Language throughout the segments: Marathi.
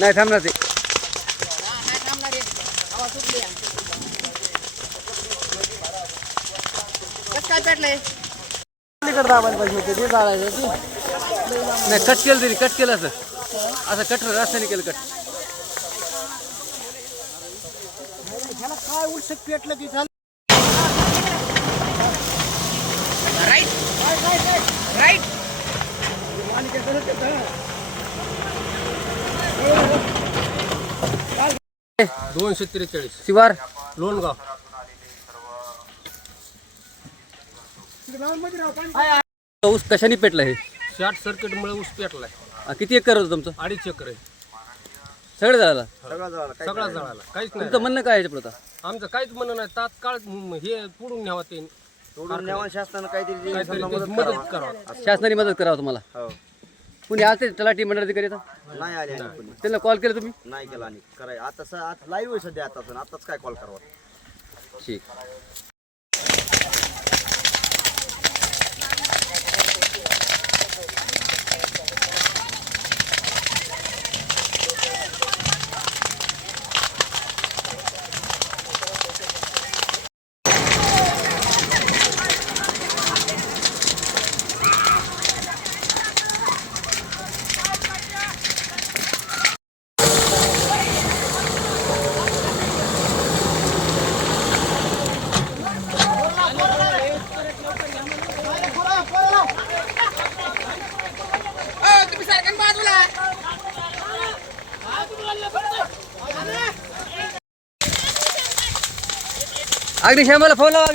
नाही थांबणार ते. काय पेटलंय तिकडे दाबायला पाहिजे होते ते जाळायचं. नाही कट केलं तरी कट केलं असं असं कट रस्त्याने केलं कट. काय उलट पेटलं की झालं. राईट राईट 243 शिवार लोणगाव. ऊस कशाने पेटला हे? शॉर्ट सर्किटमुळे ऊस पेटलाय. किती एकर होतं तुमचं? 2.5 एकर आहे. सगळं झालं. सगळा जळाला. काहीच नाही. तुमचं म्हणणं काय ह्याच्या पुढं? आमचं काहीच म्हणणं नाही. तात्काळ हे तोडून न्यावं ते. शासनानं काहीतरी मदत करावं. शासनाने मदत करावं तुम्हाला. कुणी आलते तलाठी मंडळाधिकारी आता? नाही आले त्यांना कॉल केला तुम्ही? नाही केला आणि कराय आता लाईव्ह आहे सध्या. आताच काय कॉल करावा. ठीक. अग्निशामला फोन लावा.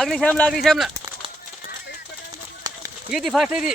अग्निशामला येते फास्ट येते.